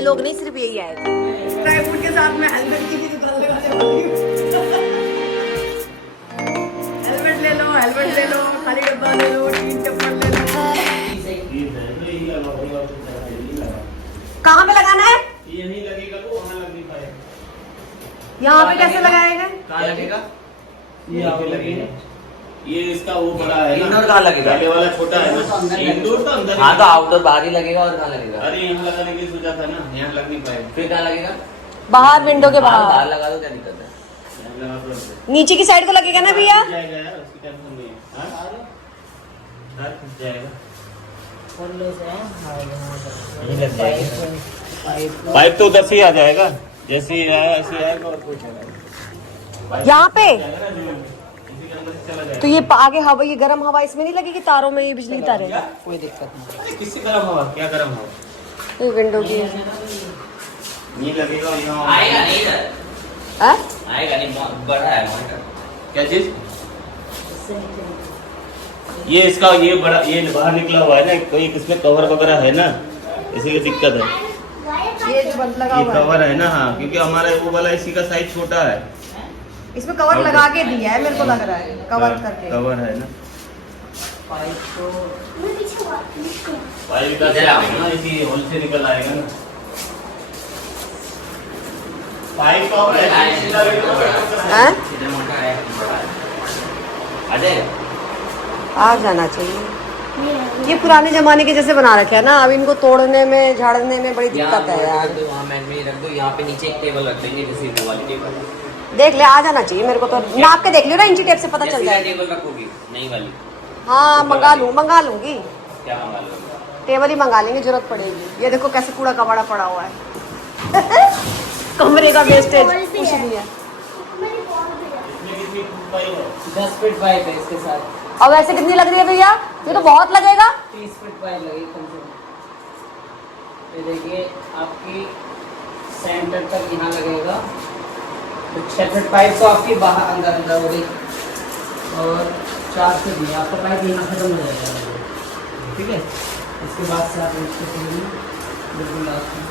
ये लोग नहीं, सिर्फ यही आए थे। ड्राई फ्रूट के साथ में हेलमेट की भी दुकान लगाने वाली हूँ। हेलमेट ले लो, खाली डब्बा ले लो, 3 चप्पल ले लो। कहाँ पे लगाना है? ये नहीं लगेगा तो वहाँ लग नहीं पाएगा। यहाँ पे कैसे लगाएगा? कहाँ लगेगा? ये यहाँ पे लगेगा। ये इसका वो बड़ा है ना। इंडोर कहाँ लगेगा? पहले वाला छोटा है ना। इंडोर तो अंदर। हाँ तो आउटडोर बाहर ही लगेगा और कहाँ लगेगा? अरे यहाँ लगाने की सोचा था ना, यहाँ लग नहीं पाएगा। फिर कहाँ लगेगा? बाहर, विंडो के बाहर बाहर। लगा दो, क्या दिक्कत है? यहाँ लगा दो। नीचे की साइड को लगेगा ना भैया? जाएगा यार, उसकी टेंशन नहीं है। हाँ खिंच जाएगा। पाइप तो उधर से ही आ जाएगा, जैसे ही आया ऐसे आएगा और कुछ नहीं। यहाँ पे इसी के अंदर से चला जाएगा। तो ये आगे हवा, ये गर्म हवा इसमें नहीं लगेगी तारों में, ये बिजली तारे? कोई दिक्कत नहीं। अरे किससे गर्म हवा? क्या गर्म हवा? ये विंडो की नहीं लगेगा यहाँ। आएगा नहीं इधर, है? आएगा नहीं, बढ़ा है मॉनिटर। क्या चीज? ये इसका ये बड़ा ये बाहर निकला हुआ है ना, कोई इसमें कवर वगैरह है ना, इसीलिए दिक्कत है। ये जो बंद लगा ये हुआ है, कवर है ना, हाँ, क्योंकि हमारा वो वाला इसी का साइज छोटा है। इसमें कवर लगा के दिया है, मेरे को लग रहा है कवर करके। कवर है ना, पाइप का इधर आओ। ना, इसी होल से निकल आएगा ना पाइप का। हैं? इधर मोटा है, बड़ा है। आ जाएगा। आ जाना चाहिए। ये पुराने जमाने के जैसे बना रखे है ना, अब इनको तोड़ने में, झाड़ने में बड़ी दिक्कत है यार। वहाँ मैट में ही रख दो, यहाँ पे नीचे एक टेबल रख देंगे, जैसे वो वाली टेबल। देख ले, आ जाना चाहिए मेरे को तो। नाप के देख लियो ना, इंची टेप से पता चल जाएगा। टेबल रखोगी नई वाली? हाँ मंगा लूंगी। क्या मंगा लोगे? टेबल ही मंगा लेंगे, जरूरत पड़ेगी। ये देखो कैसे कूड़ा कबाड़ा पड़ा हुआ है। कमरे का वेस्टेज कुछ नहीं है। 10 फीट पाइप है इसके साथ। अब ऐसे कितनी लग रही है भैया? ये तो बहुत लगेगा। 30 फीट पाइप लगेगी कम से कम। ये देखिए आपकी सेंटर तक यहाँ लगेगा। तो 6 फीट पाइप तो आपकी बाहर अंदर हो गई, और 4 फीट नहीं, आपका पाइप यहाँ खत्म हो जाएगा। ठीक है, इसके बाद से आप इसको बिल्कुल लास्ट में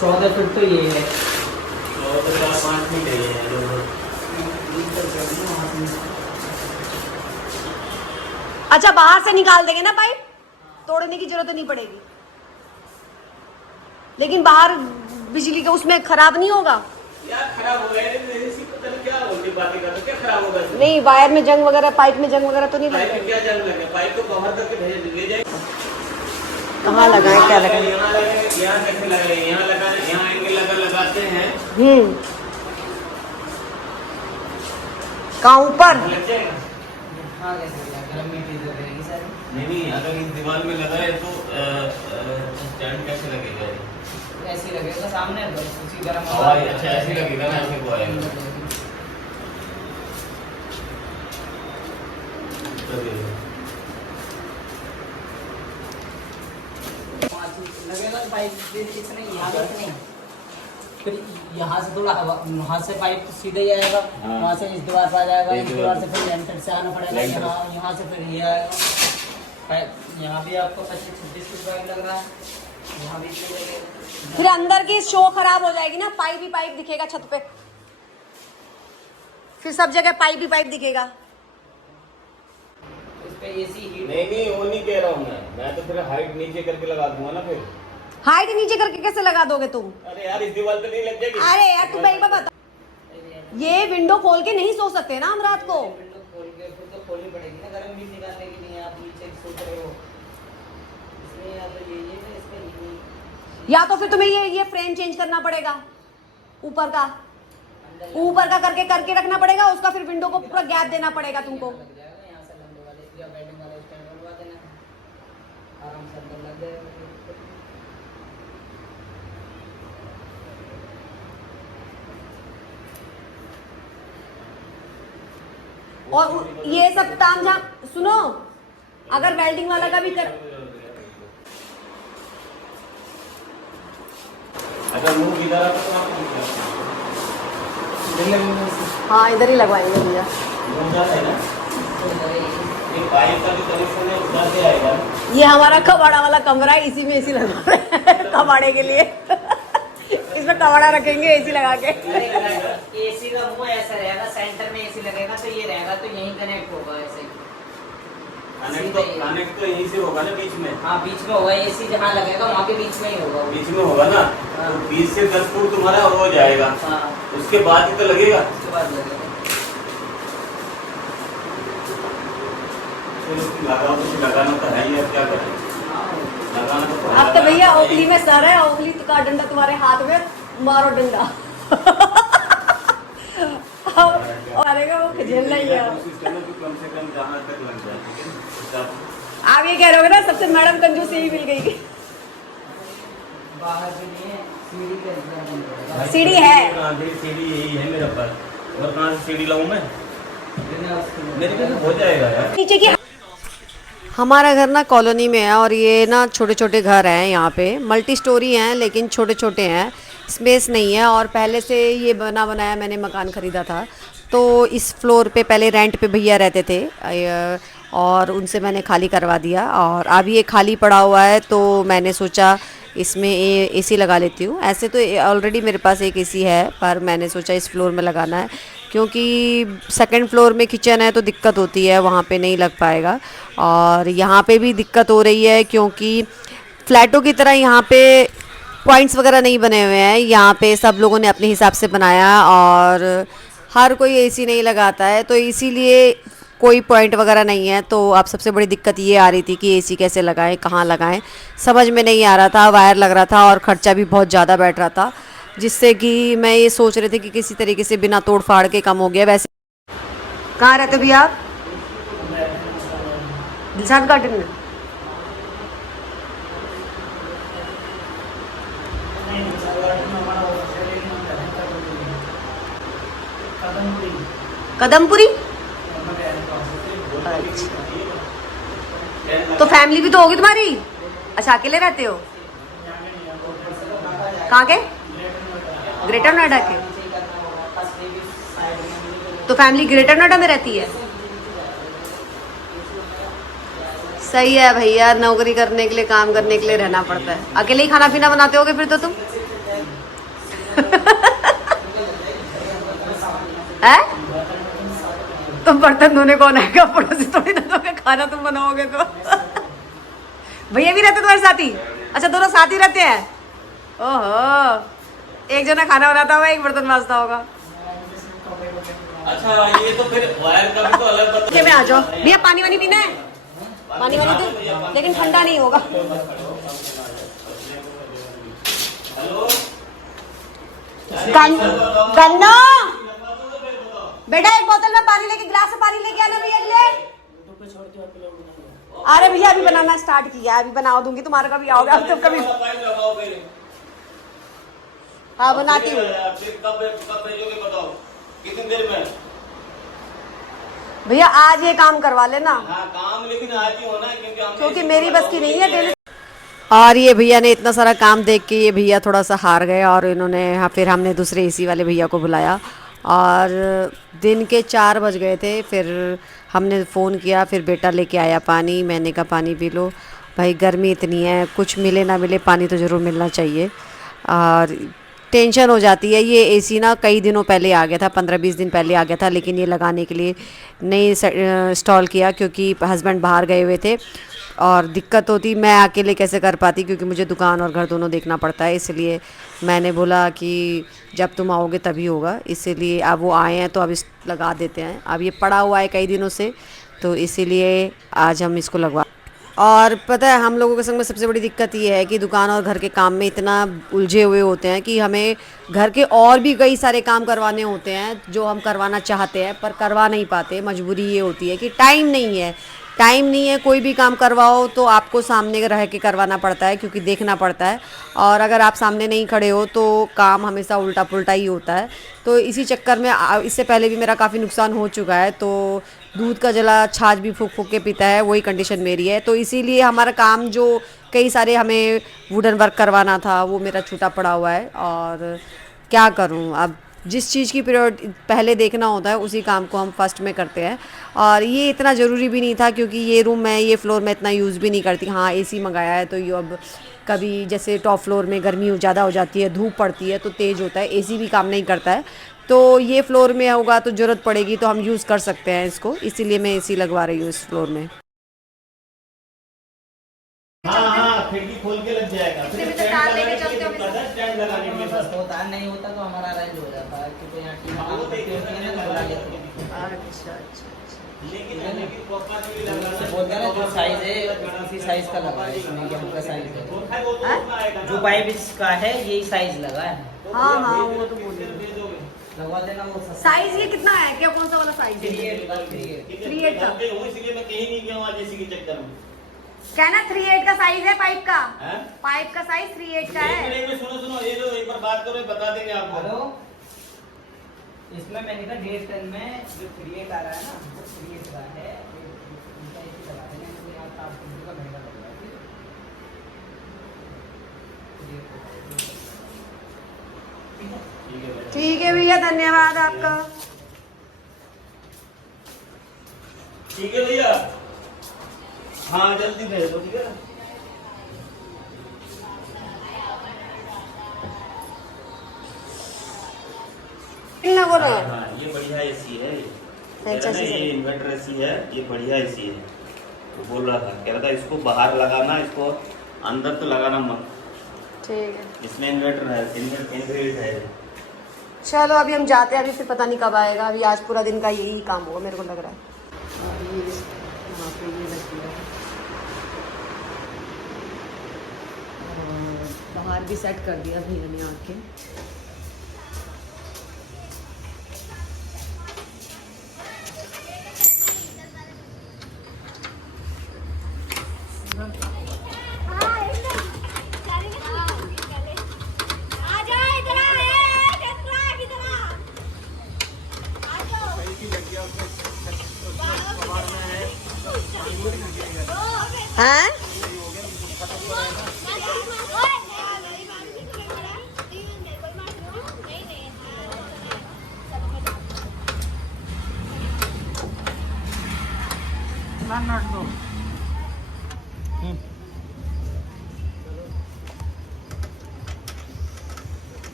14 फीट तो ये है। 5 फीट है ये। अच्छा बाहर से निकाल देंगे ना पाइप, तोड़ने की जरूरत नहीं पड़ेगी। लेकिन बाहर बिजली का उसमें खराब नहीं होगा? यार खराब हो गया इसी पता नहीं क्या होगी, बातें कर क्या खराब होगा? नहीं, वायर में जंग वगैरह, पाइप में जंग वगैरह तो नहीं पाइप लगेगा? में क्या जंग लगे? पाइप तो कवर करके भेज ले जाए। कहाँ लगाए, क्या लगाए? यहाँ लगाए, यहाँ कैसे लगाए? यहाँ लगाए, यहाँ एंगल लगाते हैं। कहाँ ऊपर? लग जाएगा? हाँ कैसे गर्म मिट्टी तो रहेगी सर। नहीं, अगर इस दीवार में लगाए तो स्टैंड कैसे लगेगा? ऐसे ही लगेगा सामने, बस उसी गर्म हवा अच्छा ऐसे लगेगा ना, ऐसे को आएगा। लगेगा पाइप इतने यहाँ तक नहीं, फिर यहाँ से थोड़ा हवा, वहाँ से पाइप सीधे ही आएगा, हाँ। वहाँ से इस दीवार पर आ जाएगा, इस इस दीवार से फिर लेंटर से आना पड़ेगा, यहाँ से फिर ये आएगा पाइप। यहाँ भी आपको 25-26 फीट पाइप लग रहा है, यहाँ भी इतने लगेगा। फिर अंदर की शो खराब हो जाएगी ना, पाइप ही पाइप दिखेगा छत पे, फिर सब जगह पाइप ही पाइप दिखेगा। इस पे एसी हीट नहीं वो नहीं कह रहा हूँ मैं तो फिर हाइट नीचे करके लगा दूंगा ना। फिर हाइट नीचे करके कैसे लगा दोगे तुम? अरे यार इस दीवार पे नहीं लग जाएगी? अरे यार तुम एक बार बता, ये विंडो खोल के नहीं सो सकते ना हम रात को? विंडो खोल के फिर तो खोलनी पड़ेगी ना, गर्म भी निकालने के लिए। आप नीचे सोच रहे हो, इसलिए या तो ये ना इसका या तो फिर तुम्हें ये फ्रेम चेंज करना पड़ेगा, ऊपर का करके रखना पड़ेगा उसका, फिर विंडो को पूरा गैप देना पड़ेगा तुमको। लग जाएगा यहाँ से लंबे वाले, या बेडिंग वाला स्टैंड बनवा देना, आराम से अंदर लग जाएगा। और ये सब तामझाम सुनो, अगर वेल्डिंग वाला का भी कर, अगर मुंह इधर आता तो आप हाँ इधर ही लगवाएंगे भैया। मुंह जाता है ना, ये पाइप का भी कनेक्शन है, उधर से आएगा। ये हमारा कबाड़ा वाला कमरा है, इसी में एसी लगा रहे हैं कबाड़े के लिए। इसमें कबाड़ा रखेंगे एसी लगा के। एसी का मुंह ऐसा रहेगा, सेंटर में एसी लगेगा तो ये रहेगा, तो यहीं कनेक्ट होगा ऐसे ही। कनेक्ट तो यहीं से होगा ना, बीच में। हाँ बीच में होगा, एसी जहाँ लगेगा वहाँ के बीच में ही होगा। बीच में होगा ना, हाँ। तो 20 से 10 फुट तुम्हारा हो जाएगा। हाँ उसके बाद ही तो लगेगा। उसके बाद लगेगा। लगाओ, कुछ लगाना तो है ही, अब क्या करें, लगाना तो पड़ेगा। अब तो भैया ओखली में सर है, ओखली का डंडा तुम्हारे हाथ में, मारो डंडा। मारेगा वो खिझेलना ही है। कोशिश करना कि कम से कम जहाँ तक लग जाए, ठीक है? आप ये कह रहे हो ना सबसे मैडम कंजूस यही मिल गई। बाहर के लिए सीढ़ी के अंदर बंद रहेगा। सीढ़ी है। सीढ़ी यही है मेरे पास, और कहाँ से सीढ़ी लाऊं मैं? बिना उसके मेरे पे तो हो जाएगा यार। नीचे की हमारा घर ना कॉलोनी में है और ये ना छोटे छोटे घर हैं, यहाँ पे मल्टी स्टोरी हैं लेकिन छोटे छोटे हैं, स्पेस नहीं है। और पहले से ये बना बनाया मैंने मकान ख़रीदा था, तो इस फ्लोर पे पहले रेंट पे भैया रहते थे और उनसे मैंने खाली करवा दिया और अब ये खाली पड़ा हुआ है, तो मैंने सोचा इसमें एसी लगा लेती हूँ। ऐसे तो ऑलरेडी मेरे पास एक एसी है, पर मैंने सोचा इस फ्लोर में लगाना है क्योंकि सेकंड फ्लोर में किचन है तो दिक्कत होती है, वहाँ पे नहीं लग पाएगा। और यहाँ पे भी दिक्कत हो रही है क्योंकि फ्लैटों की तरह यहाँ पे पॉइंट्स वगैरह नहीं बने हुए हैं, यहाँ पे सब लोगों ने अपने हिसाब से बनाया और हर कोई एसी नहीं लगाता है, तो इसीलिए कोई पॉइंट वगैरह नहीं है। तो अब सबसे बड़ी दिक्कत ये आ रही थी कि एसी कैसे लगाएं, कहाँ लगाएं, समझ में नहीं आ रहा था। वायर लग रहा था और ख़र्चा भी बहुत ज़्यादा बैठ रहा था, जिससे कि मैं ये सोच रही थी कि किसी तरीके से बिना तोड़ फाड़ के कम हो गया। वैसे कहाँ रहते भैया आप? दिलशाद गार्डन में। कदमपुरी। अच्छा, तो फैमिली भी तो होगी तुम्हारी? अच्छा अकेले रहते हो? कहाँ के? ग्रेटर नोएडा के। तो फैमिली ग्रेटर नोएडा में रहती है? सही है भैया, नौकरी करने के लिए, काम करने के लिए रहना पड़ता है। अकेले ही खाना पीना बनाते होगे फिर तो तुम? है? तुम बर्तन धोने कौन आएगा? पड़ोसी थोड़ी ना दोगे, खाना तुम बनाओगे तो। भैया भी रहते तुम्हारे साथ ही? अच्छा दोनों साथ ही रहते हैं। ओहो, एक जना खाना बनाता होगा, एक बर्तन मांजता होगा। अच्छा ये तो फिर वायर का भी तो अलग बता। में आ जाओ भैया, पानी वानी पीना है? पानी वानी तो, लेकिन ठंडा नहीं होगा। हेलो गन्ना बेटा, एक बोतल में पानी लेके, गिलास से पानी लेके आना भैया के लिए। अरे भैया अभी बनाना स्टार्ट किया, अभी बना दूंगी, तुम्हारा कभी आओगे अब तुम कभी। हाँ बनाती हूँ। कब भेजोगे बताओ, कितनी देर में? भैया आज ये काम करवा लेना। हाँ काम लेकिन आज ही होना है क्योंकि मेरी बस की नहीं है डेली। और ये भैया ने इतना सारा काम देख के ये भैया थोड़ा सा हार गए और इन्होंने फिर हमने दूसरे एसी वाले भैया को बुलाया और दिन के 4 बज गए थे। फिर हमने फ़ोन किया, फिर बेटा लेके आया पानी, मैंने कहा पानी पी लो भाई, गर्मी इतनी है, कुछ मिले ना मिले पानी तो ज़रूर मिलना चाहिए। और टेंशन हो जाती है। ये एसी ना कई दिनों पहले आ गया था, 15-20 दिन पहले आ गया था, लेकिन ये लगाने के लिए नहीं इंस्टॉल किया क्योंकि हस्बैंड बाहर गए हुए थे और दिक्कत होती, मैं अकेले कैसे कर पाती क्योंकि मुझे दुकान और घर दोनों देखना पड़ता है। इसलिए मैंने बोला कि जब तुम आओगे तभी होगा, इसीलिए अब वो आए हैं तो अब इस लगा देते हैं। अब ये पड़ा हुआ है कई दिनों से, तो इसीलिए आज हम इसको लगवा। और पता है हम लोगों के संग में सबसे बड़ी दिक्कत ये है कि दुकान और घर के काम में इतना उलझे हुए होते हैं कि हमें घर के और भी कई सारे काम करवाने होते हैं जो हम करवाना चाहते हैं पर करवा नहीं पाते। मजबूरी ये होती है कि टाइम नहीं है, टाइम नहीं है। कोई भी काम करवाओ तो आपको सामने रह के करवाना पड़ता है क्योंकि देखना पड़ता है, और अगर आप सामने नहीं खड़े हो तो काम हमेशा उल्टा पुल्टा ही होता है। तो इसी चक्कर में इससे पहले भी मेरा काफ़ी नुकसान हो चुका है, तो दूध का जला छाछ भी फूक फूक के पीता है, वही कंडीशन मेरी है। तो इसीलिए हमारा काम जो कई सारे हमें वुडन वर्क करवाना था वो मेरा छूटा पड़ा हुआ है। और क्या करूं, अब जिस चीज़ की प्रायोरिटी पहले देखना होता है उसी काम को हम फर्स्ट में करते हैं। और ये इतना ज़रूरी भी नहीं था क्योंकि ये रूम मैं ये फ्लोर में इतना यूज़ भी नहीं करती। हाँ, एसी मंगाया है तो ये अब कभी जैसे टॉप फ्लोर में गर्मी ज़्यादा हो जाती है, धूप पड़ती है तो तेज़ होता है, एसी भी काम नहीं करता है। तो ये फ्लोर में होगा तो ज़रूरत पड़ेगी तो हम यूज़ कर सकते हैं इसको, इसीलिए मैं एसी लगवा रही हूँ इस फ्लोर में। हाँ हाँ, खिड़की खोल के लग जाएगा। इसमें भी तो कार लेके चलते हो स्टैंड लगाने के लिए बस। होता नहीं होता तो हमारा अरेंज हो जाता है क्योंकि यहाँ टीम हाँ, वो तो एक होती है ना, बुला लेते हैं। अच्छा। लेकिन प्रॉपर नहीं लगाना। बोलते हैं ना जो साइज है उसी साइज का लगा है, इसमें ये हमका साइज है। वो तो उतना आएगा ना। जो पाइप इसका है यही साइज लगा है। हाँ हाँ, वो तो बोलिए। लगवा देना वो सस्ता। साइज ये कितना है, क्या कौन सा वाला साइज है? 3/8 का। इसलिए मैं कहीं नहीं गया हूँ आज इसी के चक्कर में। क्या ना 3/8 का साइज है पाइप का? हैं? पाइप का साइज 3/8 का है। एक मिनट, सुनो ये जो एक बार बात करो, बता देंगे आपको। हेलो, इसमें मैंने कहा 1.5 टन में जो 3/8 आ रहा है ना वो 3/8 का है। इनका इसी लगा देना, इसलिए आपका आपको का महंगा लग रहा है। ठीक है? ठीक है भैया, धन्यवाद आपका। ठीक है भैया, हाँ जल्दी भेज दो, ठीक है ना। ना बोलो। हाँ, ये बढ़िया एसी है। अच्छा, ये इन्वर्टर एसी है, ये बढ़िया एसी है। वो बोल रहा था, कह रहा था इसको बाहर लगाना, इसको अंदर तो लगाना मत। ठीक है, इसमें इन्वर्टर है, इन्वर्टर है। चलो अभी हम जाते हैं, अभी फिर पता नहीं कब आएगा। अभी आज पूरा दिन का यही काम होगा मेरे को लग रहा है। और ये वहाँ पे ये रख दिया है। और बाहर भी सेट कर दिया भैया ने आके। हैं?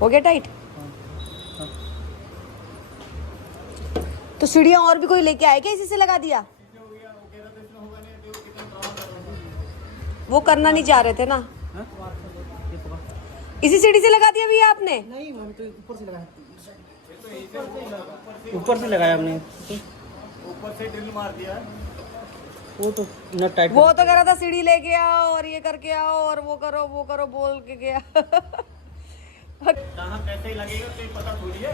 हो गया टाइट? तो सीढ़ियाँ और भी कोई लेके आए क्या, इसी से लगा दिया? वो करना नहीं चाह रहे थे ना, इसी सीढ़ी से लगा दिया भैया आपने? नहीं, हम तो ऊपर से लगाया। ऊपर से लगाया हमने, ऊपर से ड्रिल मार दिया। वो तो नट टाइट। वो तो कह रहा था सीढ़ी लेके आओ और ये करके आओ और वो करो बोल के गया। कहाँ कैसे लगेगा कोई पता थोड़ी है।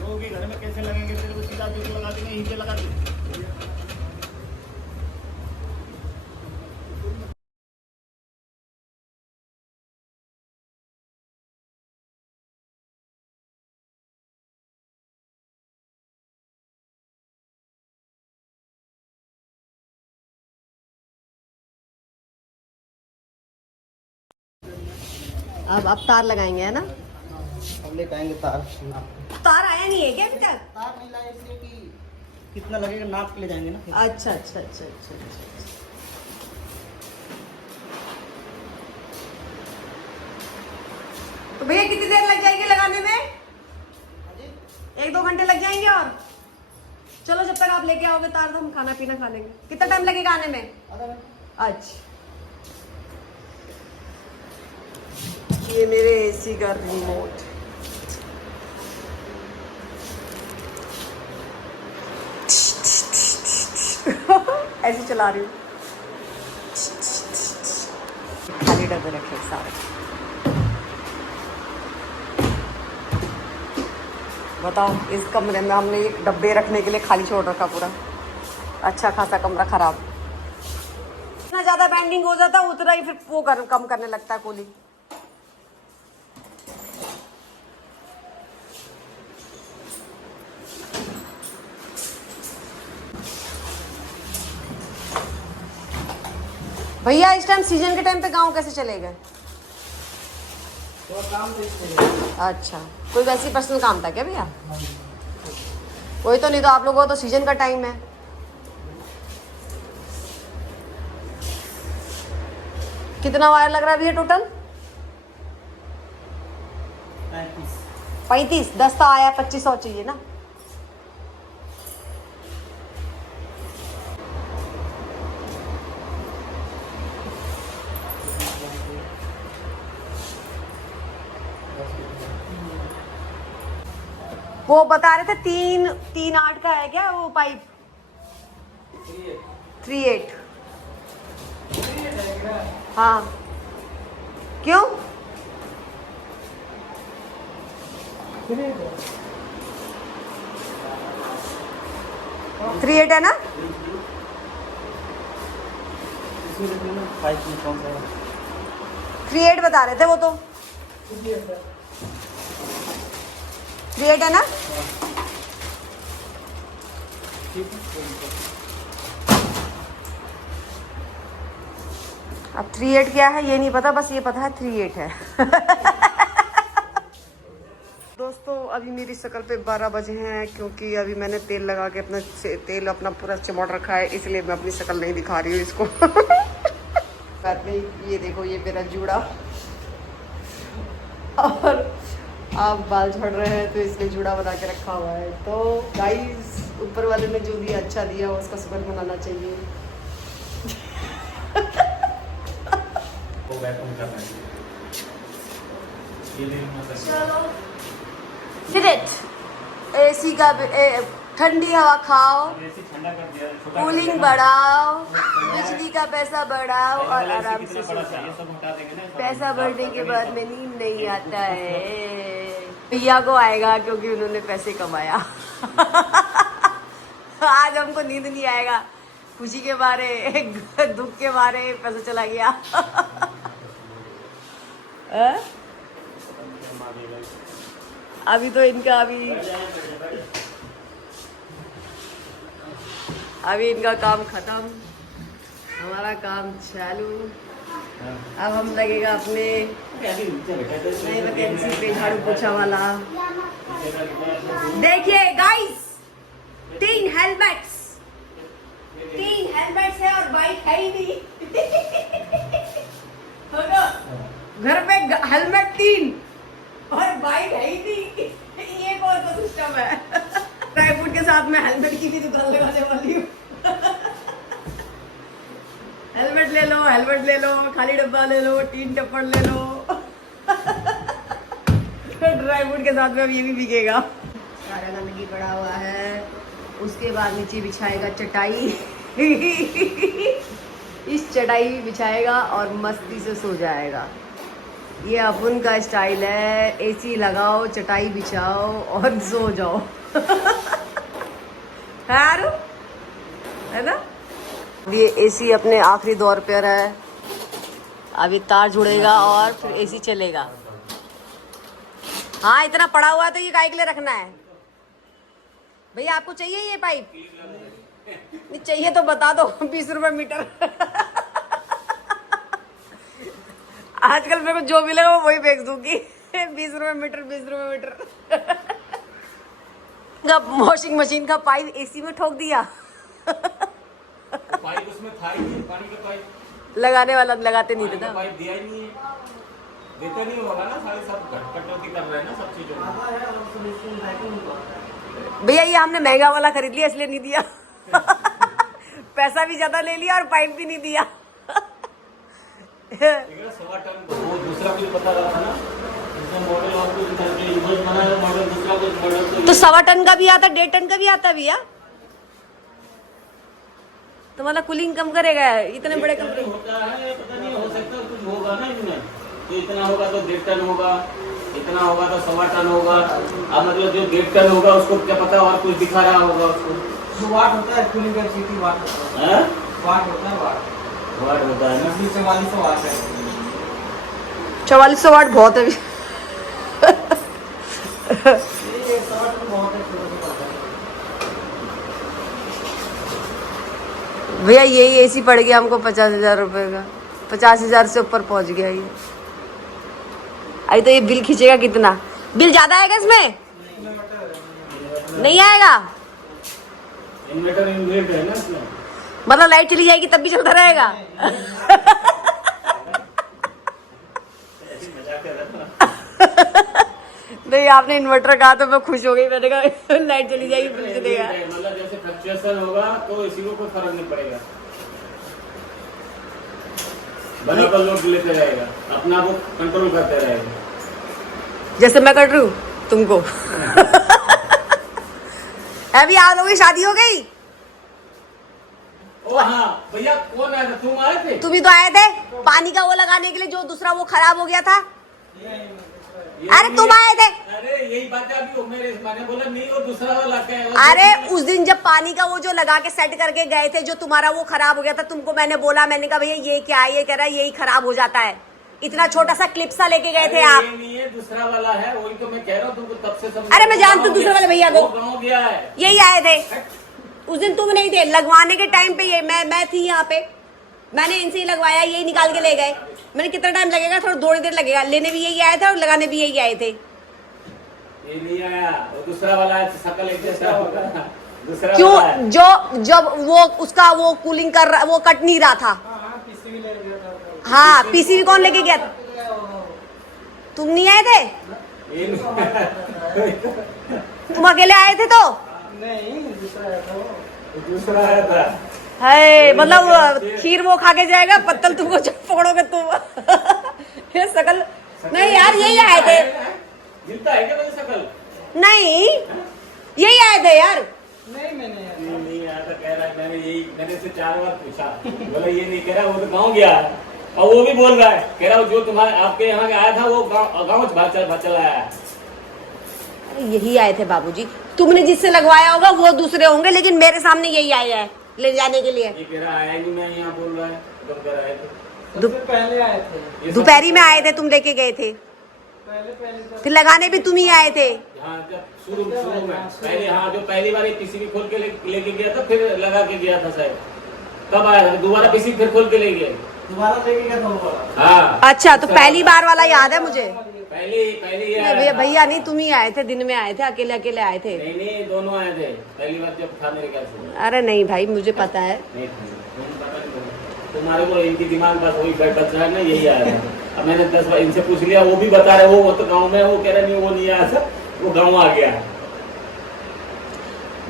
लोगों के घर में कैसे लगेंगे, फिर वो सीधा जो लगा देंगे, यहीं पे लगा देंगे। अब तार लगाएंगे है ना? हम लेके आएंगे तार। तार आया नहीं है क्या अभी तक? तार नहीं लाए इसलिए कि कितना लगेगा नाप के ले जाएंगे ना। अच्छा। तो भैया कितनी देर लग जाएगी लगाने में? 1-2 घंटे लग जाएंगे। और चलो जब तक आप लेके आओगे तार तो हम खाना पीना खा लेंगे। कितना टाइम लगेगा आने में? आधा घंटा। अच्छा, ये मेरे एसी का रिमोट। ऐसे चला रही हूँ। खाली डब्बे रखे सारे। बताओ, इस कमरे में हमने एक डब्बे रखने के लिए खाली छोड़ रखा पूरा। अच्छा खासा कमरा खराब। जितना ज़्यादा बैंडिंग हो जाता है उतना ही फिर वो कम करने लगता है कूलिंग। भैया इस टाइम सीजन के टाइम पे गांव कैसे चले गए? तो काम तो इसमें अच्छा, कोई वैसी पर्सनल काम था क्या भैया? कोई तो नहीं, तो आप लोगों का तो सीजन का टाइम है। कितना वायर लग रहा है भैया टोटल? 35। 10 तो आया, 2500 चाहिए ना। वो बता रहे थे 3-8 का है क्या वो पाइप? 3-8। हाँ, क्यों? 3-8 है ना? 3-8 बता रहे थे वो तो। 3-8 है ना? अब 3-8 क्या है ये नहीं पता, बस ये पता है 3-8 है। दोस्तों अभी मेरी शक्ल पे 12 बजे हैं, क्योंकि अभी मैंने तेल लगा के तेल अपना पूरा चिमोट रखा है, इसलिए मैं अपनी शक्ल नहीं दिखा रही हूँ इसको। बाद में ये देखो, ये मेरा जूड़ा, और आप बाल झड़ रहे हैं तो इसलिए जूड़ा बना के रखा हुआ है। तो गाइस, ऊपर वाले ने जो दिया अच्छा दिया, उसका शुक्र मनाना चाहिए। चलो फिर एसी का ठंडी हवा खाओ, कूलिंग बढ़ाओ, बिजली का पैसा बढ़ाओ और आराम से सो जाओ। पैसा बढ़ने के बाद में नींद नहीं आता है। भैया को आएगा क्योंकि उन्होंने पैसे कमाया। आज हमको नींद नहीं आएगा, खुशी के मारे, दुख के मारे पैसा चला गया। अभी तो इनका अभी इनका काम खत्म, हमारा काम चालू। अब हम लगेगा अपने नई वैकेंसी पे झाड़ू पोछा वाला। देखिए गाइस, 3 हेलमेट्स है और बाइक है ही नहीं। घर पे हेलमेट 3 और बाइक है ही नहीं। ये कौन सा सिस्टम है? ड्राई फ्रूट के साथ में हेलमेट की भी दुकान लगाने वाली हूँ। हेलमेट ले लो, खाली डब्बा ले लो, 3 टप्पड़ ले लो। ड्राई फ्रूट के साथ में अब ये भी बिकेगा। सारा गंदगी पड़ा हुआ है। उसके बाद नीचे बिछाएगा चटाई। इस चटाई बिछाएगा और मस्ती से सो जाएगा। ये अपन का स्टाइल है, एसी लगाओ, चटाई बिछाओ और सो जाओ। है ना? ये एसी अपने आखिरी दौर पर है। अभी तार जुड़ेगा और फिर एसी चलेगा। हाँ, इतना पड़ा हुआ है तो ये काहे के लिए रखना है? भैया आपको चाहिए ये पाइप? नहीं चाहिए तो बता दो, 20 रुपए मीटर। आजकल मेरे को जो मिलेगा वो वही बेच दूंगी। 20 रुपए मीटर, 20 रुपए मीटर। वॉशिंग मशीन का पाइप एसी में ठोक दिया। पाइप उसमें था ही नहीं, पानी का पाइप लगाने वाला लगाते नहीं थे ना। पाइप दिया ही नहीं है, देता नहीं होगा ना। सारे सब कटौती कर रहे हैं ना सब चीजों में। भैया ये हमने महंगा वाला खरीद लिया इसलिए नहीं दिया। पैसा भी ज्यादा ले लिया और पाइप भी नहीं दिया। 1.25 टन वो दूसरा कुछ बता रहा था ना, मॉडल और कुछ करके यूज बनाया मॉडल, दूसरा कुछ मॉडल। तो 1.25 टन का भी आता, 1.5 टन का भी आता भैया। तो मतलब कूलिंग कम करेगा इतने बड़े कंपनी होता है, पता नहीं, हो सकता है कुछ होगा ना इनमें। तो इतना होगा तो 1.5 टन होगा, कितना होगा तो 1.25 टन होगा। अब मतलब जो 1.5 टन होगा उसको क्या पता और कुछ दिखा रहा होगा उसको। जो वाट होता है कूलिंग कैपेसिटी वाट होता है। हैं? वाट होता है वाट। वाट होता है ना। 4400 वाट है। 4400 वाट बहुत है। ये 100 वाट तो बहुत है, छोटा सा पड़ता है। भैया यही एसी पड़ गया हमको 50,000 रुपए का। 50,000 से ऊपर पहुंच गया ये। अभी तो ये बिल खींचेगा कितना? बिल ज्यादा आएगा इसमें? नहीं आएगा। इन्वर्टर इन्वर्टर है ना इसमें। मतलब लाइट चली जाएगी तब भी चलता रहेगा। मजाक कर रहा था। नहीं आपने इन्वर्टर कहा तो मैं खुश हो गई। मैंने कहा लाइट चली जाएगी बिल चलेगा। मतलब जैसे फ्लक्चुएशन होगा तो इसी को कोई फर्क नहीं पड़ेगा, बराबर लोड लेते रहेगा, अपना वो कंट्रोल करते रहेगा। जैसे मैं कर रही हूँ तुमको। अभी आप लोगों की शादी हो गई? ओ हाँ भैया, कौन आया था? तुम आए थे? तुम ही तो आए थे पानी का वो लगाने के लिए, जो दूसरा वो खराब हो गया था। अरे तुम आए थे। अरे यही बात है। अभी मैंने बोला नहीं, वो दूसरा वाला क्या है? अरे उस दिन जब पानी का वो जो लगा के सेट करके गए थे, जो तुम्हारा वो खराब हो गया था, तुमको मैंने बोला, मैंने कहा भैया ये क्या है? ये कह रहा है यही खराब हो जाता है। इतना छोटा सा क्लिप सा लेके गए थे आप। ये नहीं है, दूसरा वाला है। वही तो मैं कह रहा हूँ तुमको तब से समझ। अरे मैं जानती हूँ दूसरे वाले भैया को। वो गाँव गया है। यही आए थे उस दिन। तुम नहीं थे लगवाने के टाइम पे। ये मैं थी यहाँ पे। मैंने इनसे ही लगवाया, यही निकाल के ले गए। मैंने कितना टाइम लगेगा? थोड़ी देर लगेगा। लेने भी यही आए थे और लगाने भी यही आए थे। ये नहीं आया, वो दूसरा वाला है। शकल एक जैसा होगा। दूसरा क्यों? वाला है। जो जब वो उसका वो कूलिंग कर रहा, वो कट नहीं रहा था। हाँ पीसीबी ले गया था। हाँ पीसीबी कौन लेके गया था? तुम नहीं आए थे? ये नहीं। तुम अकेले आए थे तो? नहीं दूसरा आया था वो। दूसरा आया था। है मतलब खीर वो खा के जाएगा, पत्तल तुमको जब पकड़ोगे तुम। ये शकल नहीं यार, यही आए थे। मिलता है क्या मेरी शकल? नहीं यही आए थे यार। नहीं मैंने नहीं आया था, कह रहा है। मैंने से 4 बार पूछा, बोला ये नहीं। कह रहा वो तो गाँव गया है। और वो भी बोल रहा है, कह रहा जो तुम्हारे आपके यहाँ आया था वो गाँव चला आया। यही आए थे बाबूजी। तुमने जिससे लगवाया होगा वो दूसरे होंगे, लेकिन मेरे सामने यही आए हैं ले जाने के लिए। ये कह रहा आया नहीं, मैं यहाँ बोल रहा है। तुम कह रहे थे सबसे पहले आए थे। दोपहरी में आए थे, तुम लेके गए थे। पहले तो फिर लगाने भी तुम ही आए थे। हाँ, जब शुरू में पहले, हाँ जो पहली बार पीसीबी खोल के लेके गया था, फिर लगा के गया था शायद। तब आया था दोबारा पीसीबी फिर खोल के ले गया। दोबारा लेके गया था वो वाला। हाँ अच्छा तो पहली बार वाला याद है मुझे। पहले ही आया भैया था। भैया नहीं, तुम ही आए थे, दिन में आए थे, अकेले अकेले आए थे। नहीं दोनों आए थे। पहली बार जब था मेरे ख्याल से। अरे नहीं भाई मुझे पता है। नहीं तुम्हारे को इनकी दिमाग बस वही बच रहा है ना, यही आया था। अब मैंने 10 बार इनसे पूछ लिया, वो भी बता रहे वो तो गाँव में। वो कह रहे नहीं वो नहीं आया था, वो गाँव आ गया।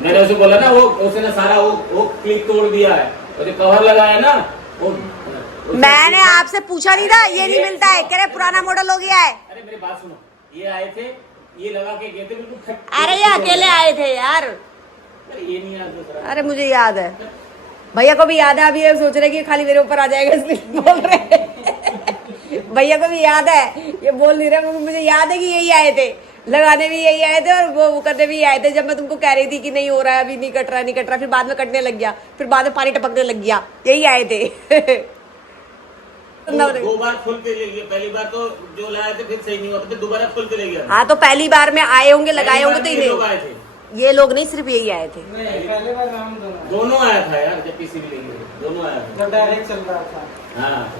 मैंने उसे बोला ना, वो उसने सारा वो क्लिप तोड़ दिया है, और जो कवर लगाया ना वो। मैंने आपसे पूछा नहीं था, ये नहीं मिलता है। कह रहे पुराना मॉडल हो गया है। अरे मेरी बात सुनो, ये आए थे, ये लगा के गए थे बिल्कुल। अरे ये अकेले आए थे यार। अरे ये नहीं आया दूसरा। अरे मुझे याद है, भैया को भी याद है। अभी ये सोच रहे कि खाली मेरे ऊपर आ जाएगा इसलिए बोल रहे। भैया को भी याद है, ये बोल नहीं रहे। मुझे याद है कि यही आए थे, लगाने भी यही आए थे और वो करने भी आए थे। जब मैं तुमको कह रही थी कि नहीं हो रहा है, अभी नहीं कट रहा, फिर बाद में कटने लग गया, फिर बाद में पानी टपकने लग गया, यही आए थे। 2 बार खोल के ले गया। पहली बार तो जो लाए थे फिर सही नहीं हुआ, फिर दोबारा खोल के ले गया। हाँ तो पहली बार में आए होंगे, लगाए होंगे तो लोग आए थे। ये लोग नहीं, सिर्फ यही आए थे। नहीं पहले बार हम दोनों आया था यार, जब पीसीबी लेंगे दोनों आया था। जब डायरेक्ट चल रहा था। हाँ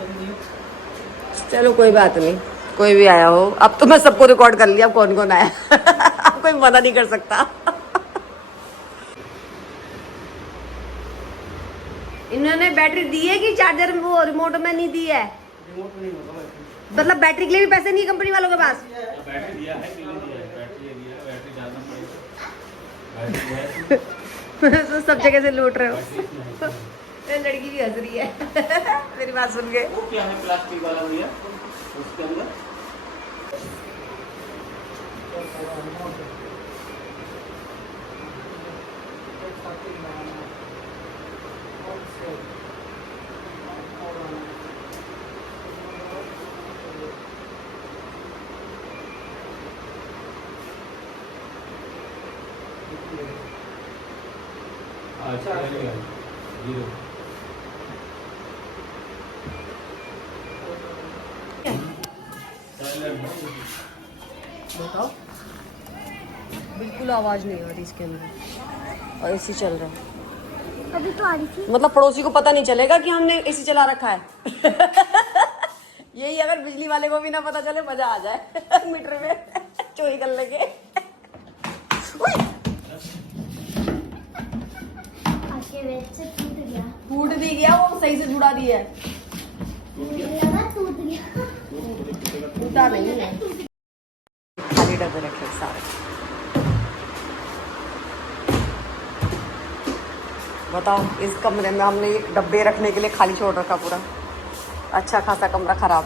चलो कोई बात नहीं, कोई भी आया हो। अब तो मैं सबको रिकॉर्ड कर लिया, अब कौन कौन आया। अब कोई मना नहीं कर सकता। इन्होंने बैटरी दी है कि चार्जर वो रिमोट में नहीं दी है? रिमोट नहीं होगा। मतलब बैटरी के लिए भी पैसे नहीं है कंपनी वालों के पास? बैटरी दिया है, बैटरी दिया है, बैटरी डालना पड़ेगा। बैटरी है तो सब जगह से लूट रहे हो। ये लड़की भी हंस रही है मेरी बात सुन के। वो क्या है प्लास्टिक वाला भैया, उसके अंदर अच्छा जीरो बताओ, बिल्कुल आवाज नहीं आ रही इसके अंदर और एसी चल रहा है। अभी तो आ रही थी। मतलब पड़ोसी को पता नहीं चलेगा कि हमने एसी चला रखा है। यही अगर बिजली वाले को भी ना पता चले मजा आ जाए मीटर में चोरी कर लेंगे। आपके वेट से टूट गया। टूट भी गया, वो सही से जुड़ा दिया है। मुझे लगा टूट गया। टूटा नहीं है, खाली डब्बे रखे सारे। बताओ, इस कमरे में हमने एक डब्बे रखने के लिए खाली छोड़ रखा पूरा। अच्छा खासा कमरा खराब।